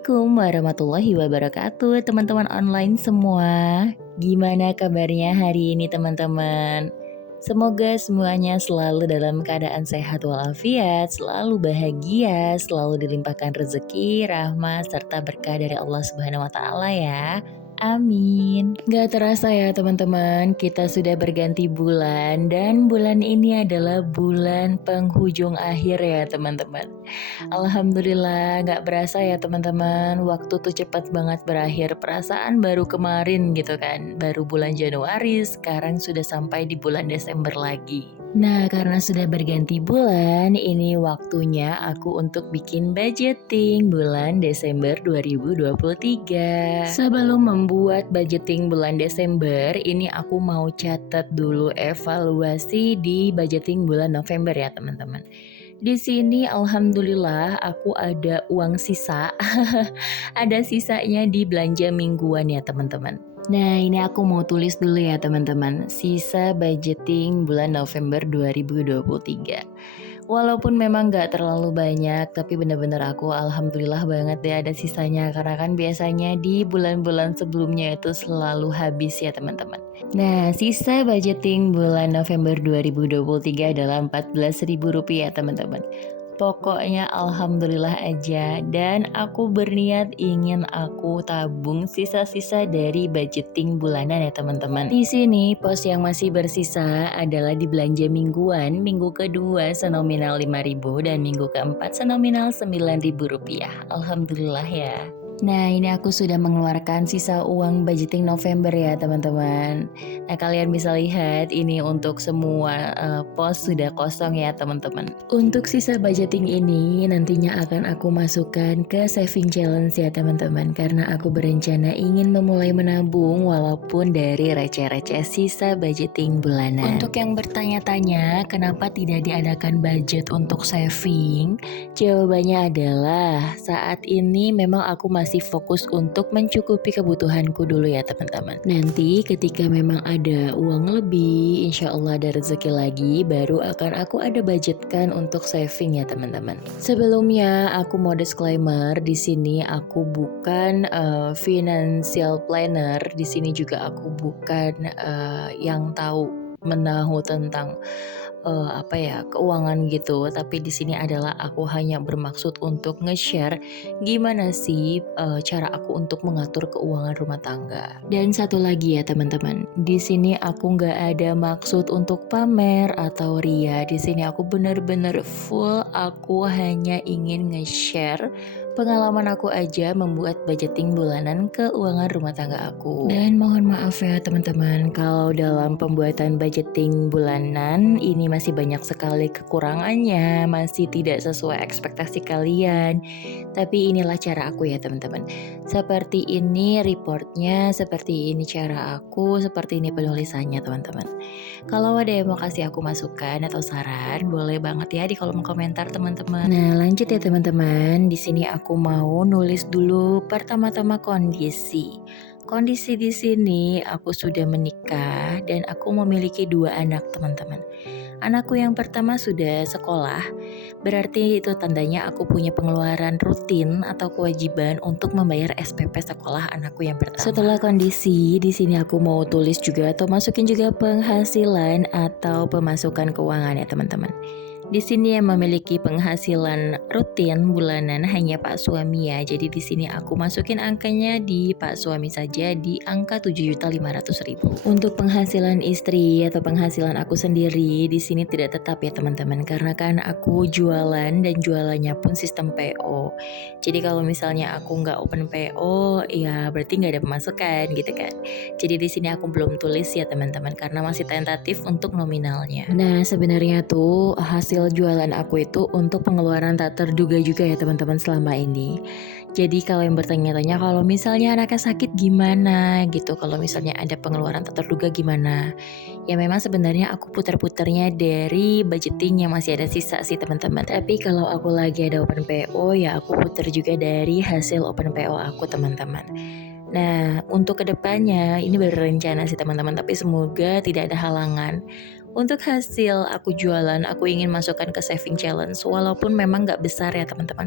Assalamualaikum warahmatullahi wabarakatuh teman-teman online semua. Gimana kabarnya hari ini teman-teman? Semoga semuanya selalu dalam keadaan sehat walafiat, selalu bahagia, selalu dilimpahkan rezeki, rahmat, serta berkah dari Allah Subhanahu wa Ta'ala ya. Amin. Gak terasa ya teman-teman, kita sudah berganti bulan dan bulan ini adalah bulan penghujung akhir ya teman-teman. Alhamdulillah gak berasa ya teman-teman, waktu tuh cepat banget berakhir, perasaan baru kemarin gitu kan, baru bulan Januari, sekarang sudah sampai di bulan Desember lagi. Nah, karena sudah berganti bulan, ini waktunya aku untuk bikin budgeting bulan Desember 2023. Sebelum membuat budgeting bulan Desember, ini aku mau catat dulu evaluasi di budgeting bulan November ya teman-teman. Di sini alhamdulillah aku ada uang sisa. Ada sisanya di belanja mingguan ya teman-teman. Nah, ini aku mau tulis dulu ya teman-teman. Sisa budgeting bulan November 2023. Walaupun memang gak terlalu banyak, tapi bener-bener aku alhamdulillah banget deh ada sisanya. Karena kan biasanya di bulan-bulan sebelumnya itu selalu habis ya teman-teman. Nah, sisa budgeting bulan November 2023 adalah Rp14.000 teman-teman. Pokoknya alhamdulillah aja, dan aku berniat ingin aku tabung sisa-sisa dari budgeting bulanan ya teman-teman. Di sini pos yang masih bersisa adalah di belanja mingguan, minggu kedua senominal Rp5.000 dan minggu keempat senominal Rp9.000. Alhamdulillah ya. Nah, ini aku sudah mengeluarkan sisa uang budgeting November ya teman-teman. Nah, kalian bisa lihat ini untuk semua pos sudah kosong ya teman-teman. Untuk sisa budgeting ini nantinya akan aku masukkan ke saving challenge ya teman-teman. Karena aku berencana ingin memulai menabung walaupun dari receh-receh sisa budgeting bulanan. Untuk yang bertanya-tanya kenapa tidak diadakan budget untuk saving? Jawabannya adalah saat ini memang aku masih fokus untuk mencukupi kebutuhanku dulu ya teman-teman. Nanti ketika memang ada uang lebih, insya Allah ada rezeki lagi, baru akan aku ada budgetkan untuk saving ya teman-teman. Sebelumnya aku mau disclaimer, di sini aku bukan financial planner, di sini juga aku bukan yang tahu menahu tentang keuangan gitu, tapi di sini adalah aku hanya bermaksud untuk nge-share gimana sih cara aku untuk mengatur keuangan rumah tangga. Dan satu lagi ya teman-teman, di sini aku nggak ada maksud untuk pamer atau ria. Di sini aku benar-benar full, aku hanya ingin nge-share pengalaman aku aja membuat budgeting bulanan keuangan rumah tangga aku. Dan mohon maaf ya teman-teman, kalau dalam pembuatan budgeting bulanan ini masih banyak sekali kekurangannya, masih tidak sesuai ekspektasi kalian. Tapi inilah cara aku ya teman-teman. Seperti ini reportnya, seperti ini cara aku, seperti ini penulisannya teman-teman. Kalau ada yang mau kasih aku masukan atau saran, boleh banget ya di kolom komentar teman-teman. Nah, lanjut ya teman-teman. Di sini aku mau nulis dulu pertama-tama kondisi. Kondisi di sini aku sudah menikah dan aku memiliki 2 anak teman-teman. Anakku yang pertama sudah sekolah, berarti itu tandanya aku punya pengeluaran rutin atau kewajiban untuk membayar SPP sekolah anakku yang pertama. Setelah kondisi, di sini aku mau tulis juga atau masukin juga penghasilan atau pemasukan keuangan ya teman-teman. Di sini yang memiliki penghasilan rutin bulanan hanya Pak suami ya. Jadi di sini aku masukin angkanya di Pak suami saja di angka 7.500.000. Untuk penghasilan istri atau penghasilan aku sendiri di sini tidak tetap ya teman-teman, karena kan aku jualan dan jualannya pun sistem PO. Jadi kalau misalnya aku nggak open PO ya berarti nggak ada pemasukan gitu kan. Jadi di sini aku belum tulis ya teman-teman karena masih tentatif untuk nominalnya. Nah, sebenarnya tuh hasil jualan aku itu untuk pengeluaran tak terduga juga ya teman-teman selama ini. Jadi kalau yang bertanya-tanya kalau misalnya anaknya sakit gimana gitu, kalau misalnya ada pengeluaran tak terduga gimana, ya memang sebenarnya aku putar-putarnya dari budgeting yang masih ada sisa sih teman-teman. Tapi kalau aku lagi ada open PO ya aku putar juga dari hasil open PO aku teman-teman. Nah, untuk kedepannya ini berencana sih teman-teman, tapi semoga tidak ada halangan Untuk hasil aku jualan, aku ingin masukkan ke saving challenge walaupun memang nggak besar ya teman-teman.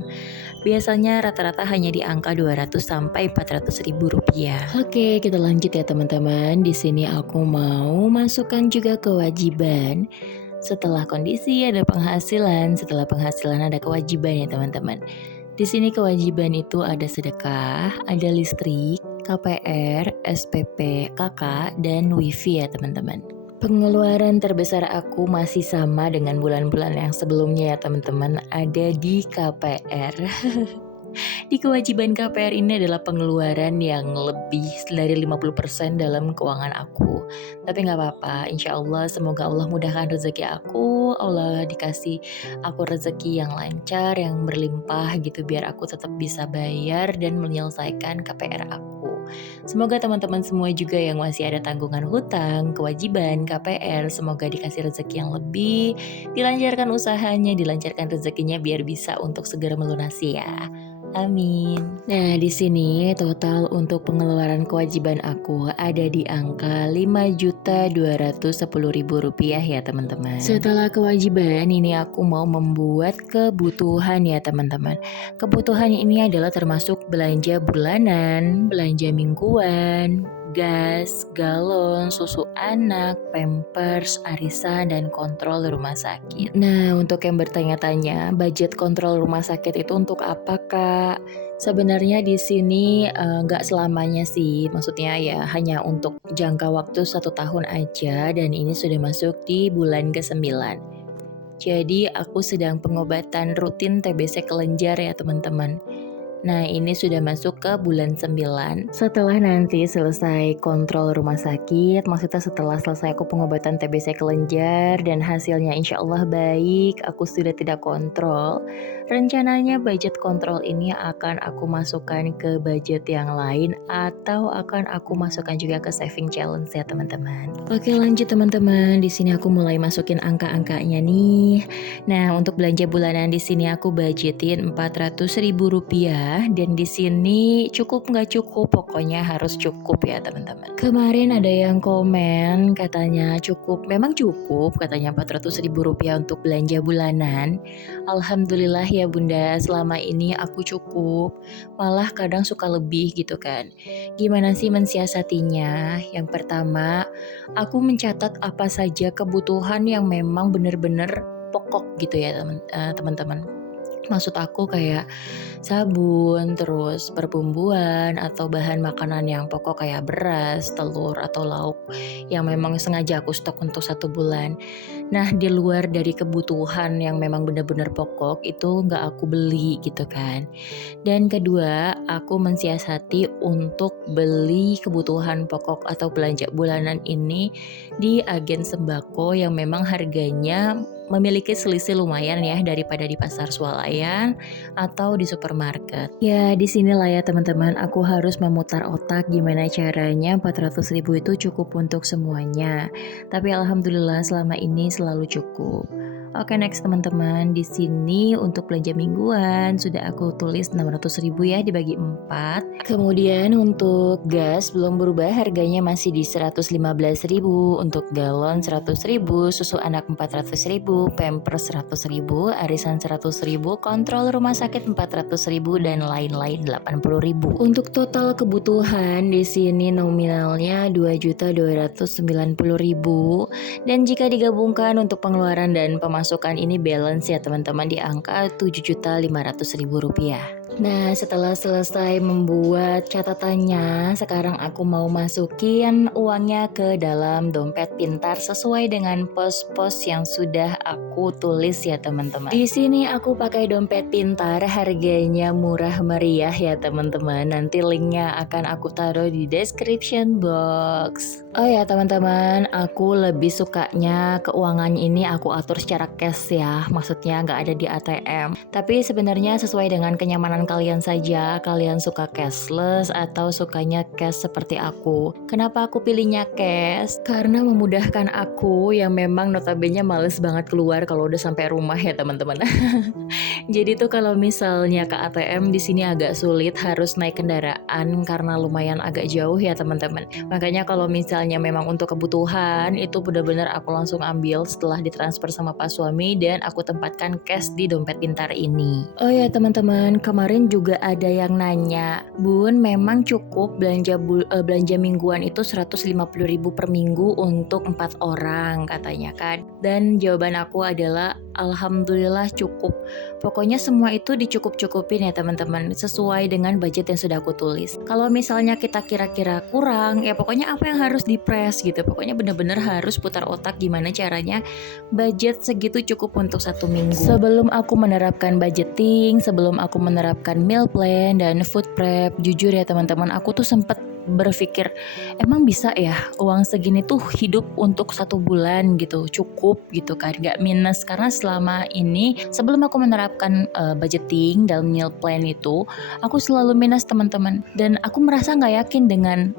Biasanya rata-rata hanya di angka 200 sampai 400 ribu rupiah. Oke, kita lanjut ya teman-teman. Di sini aku mau masukkan juga kewajiban. Setelah kondisi ada penghasilan, setelah penghasilan ada kewajiban ya teman-teman. Di sini kewajiban itu ada sedekah, ada listrik, KPR, SPP, KK, dan WiFi ya teman-teman. Pengeluaran terbesar aku masih sama dengan bulan-bulan yang sebelumnya ya teman-teman, ada di KPR. Di kewajiban KPR ini adalah pengeluaran yang lebih dari 50% dalam keuangan aku. Tapi nggak apa-apa, insya Allah semoga Allah mudahkan rezeki aku, Allah dikasih aku rezeki yang lancar, yang berlimpah gitu biar aku tetap bisa bayar dan menyelesaikan KPR aku. Semoga teman-teman semua juga yang masih ada tanggungan hutang, kewajiban, KPR, semoga dikasih rezeki yang lebih, dilancarkan usahanya, dilancarkan rezekinya biar bisa untuk segera melunasi ya. Amin. Nah, di sini total untuk pengeluaran kewajiban aku ada di angka Rp5.210.000 ya teman-teman. Setelah kewajiban ini aku mau membuat kebutuhan ya teman-teman. Kebutuhan ini adalah termasuk belanja bulanan, belanja mingguan, gas, galon, susu anak, pampers, arisan, dan kontrol rumah sakit. Nah, untuk yang bertanya-tanya, budget kontrol rumah sakit itu untuk apa, Kak? Sebenarnya di sini nggak selamanya sih, maksudnya ya hanya untuk jangka waktu 1 tahun aja dan ini sudah masuk di bulan ke-9. Jadi aku sedang pengobatan rutin TBC kelenjar ya teman-teman. Nah, ini sudah masuk ke bulan 9. Setelah nanti selesai kontrol rumah sakit, maksudnya setelah selesai aku pengobatan TBC kelenjar dan hasilnya insya Allah baik, aku sudah tidak kontrol. Rencananya budget kontrol ini akan aku masukkan ke budget yang lain atau akan aku masukkan juga ke saving challenge ya teman-teman. Oke, lanjut teman-teman. Di sini aku mulai masukin angka-angkanya nih. Nah, untuk belanja bulanan di sini aku budgetin Rp400.000 dan di sini cukup nggak cukup, pokoknya harus cukup ya teman-teman. Kemarin ada yang komen katanya cukup, memang cukup katanya Rp400.000 untuk belanja bulanan. Alhamdulillah ya bunda, selama ini aku cukup, malah kadang suka lebih gitu kan. Gimana sih mensiasatinya? Yang pertama, aku mencatat apa saja kebutuhan yang memang benar-benar pokok gitu ya teman-teman. Maksud aku kayak sabun, terus perbumbuan atau bahan makanan yang pokok kayak beras, telur atau lauk yang memang sengaja aku stok untuk 1 bulan. Nah, di luar dari kebutuhan yang memang benar-benar pokok itu nggak aku beli gitu kan. Dan kedua, aku mensiasati untuk beli kebutuhan pokok atau belanja bulanan ini di agen sembako yang memang harganya memiliki selisih lumayan ya daripada di pasar swalayan atau di supermarket. Ya, di sinilah ya teman-teman, aku harus memutar otak gimana caranya 400.000 itu cukup untuk semuanya. Tapi alhamdulillah selama ini selalu cukup. Oke, next teman-teman, di sini untuk belanja mingguan sudah aku tulis 600.000 ya dibagi 4. Kemudian untuk gas belum berubah, harganya masih di 115.000, untuk galon 100.000, susu anak 400.000, pampers 100.000, arisan 100.000, kontrol rumah sakit 400.000 dan lain-lain 80.000. Untuk total kebutuhan di sini nominalnya 2.290.000 dan jika digabungkan untuk pengeluaran dan pemasukan ini balance ya teman-teman di angka Rp7.500.000. Nah, setelah selesai membuat catatannya, sekarang aku mau masukin uangnya ke dalam dompet pintar sesuai dengan pos-pos yang sudah aku tulis ya teman-teman. Di sini aku pakai dompet pintar, harganya murah meriah ya teman-teman. Nanti linknya akan aku taruh di description box. Oh ya teman-teman, aku lebih sukanya keuangan ini aku atur secara cash ya, maksudnya nggak ada di ATM. Tapi sebenarnya sesuai dengan kenyamanan pilihan kalian saja, kalian suka cashless atau sukanya cash seperti aku. Kenapa aku pilihnya cash? Karena memudahkan aku yang memang notabene males banget keluar kalau udah sampai rumah ya teman-teman. Jadi tuh kalau misalnya ke ATM di sini agak sulit, harus naik kendaraan karena lumayan agak jauh ya teman-teman. Makanya kalau misalnya memang untuk kebutuhan itu benar-benar aku langsung ambil setelah ditransfer sama Pak suami dan aku tempatkan cash di dompet pintar ini. Oh ya teman-teman, kemarin juga ada yang nanya, Bun memang cukup belanja mingguan itu 150.000 per minggu untuk 4 orang katanya kan. Dan jawaban aku adalah alhamdulillah cukup. Pokoknya semua itu dicukup-cukupin ya teman-teman, sesuai dengan budget yang sudah aku tulis. Kalau misalnya kita kira-kira kurang, ya pokoknya apa yang harus dipres gitu. Pokoknya benar-benar harus putar otak gimana caranya budget segitu cukup untuk 1 minggu. Sebelum aku menerapkan budgeting, sebelum aku menerapkan meal plan dan food prep, jujur ya teman-teman, aku tuh sempet berpikir emang bisa ya uang segini tuh hidup untuk 1 bulan gitu, cukup gitu kan, gak minus. Karena selama ini sebelum aku menerapkan budgeting dalam meal plan itu, aku selalu minus teman-teman, dan aku merasa gak yakin dengan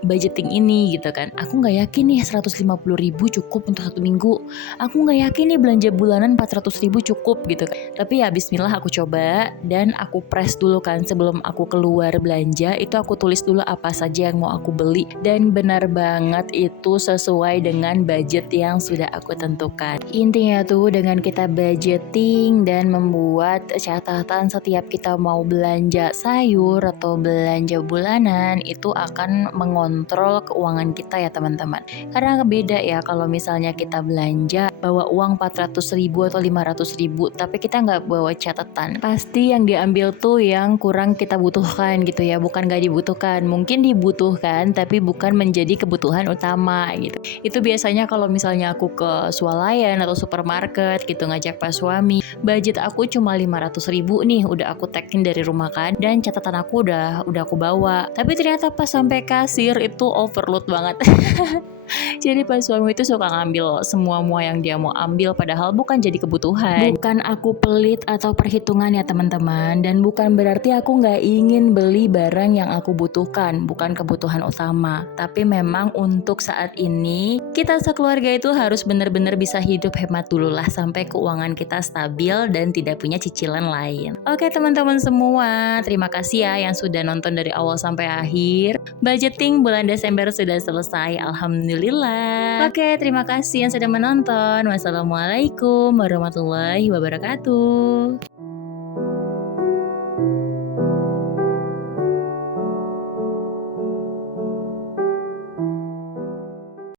budgeting ini gitu kan. Aku gak yakin nih 150.000 cukup untuk 1 minggu. Aku gak yakin nih belanja bulanan 400.000 cukup gitu kan. Tapi ya bismillah aku coba dan aku press dulu kan sebelum aku keluar belanja. Itu aku tulis dulu apa saja yang mau aku beli. Dan benar banget itu sesuai dengan budget yang sudah aku tentukan. Intinya tuh dengan kita budgeting dan membuat catatan setiap kita mau belanja sayur atau belanja bulanan, itu akan mengontrol keuangan kita ya teman-teman. Karena beda ya kalau misalnya kita belanja bawa uang 400.000 atau 500.000 tapi kita nggak bawa catatan, pasti yang diambil tuh yang kurang kita butuhkan gitu ya. Bukan nggak dibutuhkan, mungkin dibutuhkan tapi bukan menjadi kebutuhan utama gitu. Itu biasanya kalau misalnya aku ke swalayan atau supermarket gitu ngajak Pak suami, budget aku cuma 500.000 nih, udah aku tagin dari rumah kan, dan catatan aku udah aku bawa. Tapi ternyata pas sampai kasir itu overload banget. Jadi pas suami itu suka ngambil semua yang dia mau ambil, padahal bukan jadi kebutuhan. Bukan aku pelit atau perhitungan ya teman-teman, dan bukan berarti aku gak ingin beli barang yang aku butuhkan, bukan kebutuhan utama. Tapi memang untuk saat ini kita sekeluarga itu harus benar-benar bisa hidup hemat dulu lah sampai keuangan kita stabil dan tidak punya cicilan lain. Oke teman-teman semua, terima kasih ya yang sudah nonton dari awal sampai akhir. Budgeting bulan Desember sudah selesai, alhamdulillah. Oke, terima kasih yang sudah menonton. Wassalamualaikum warahmatullahi wabarakatuh.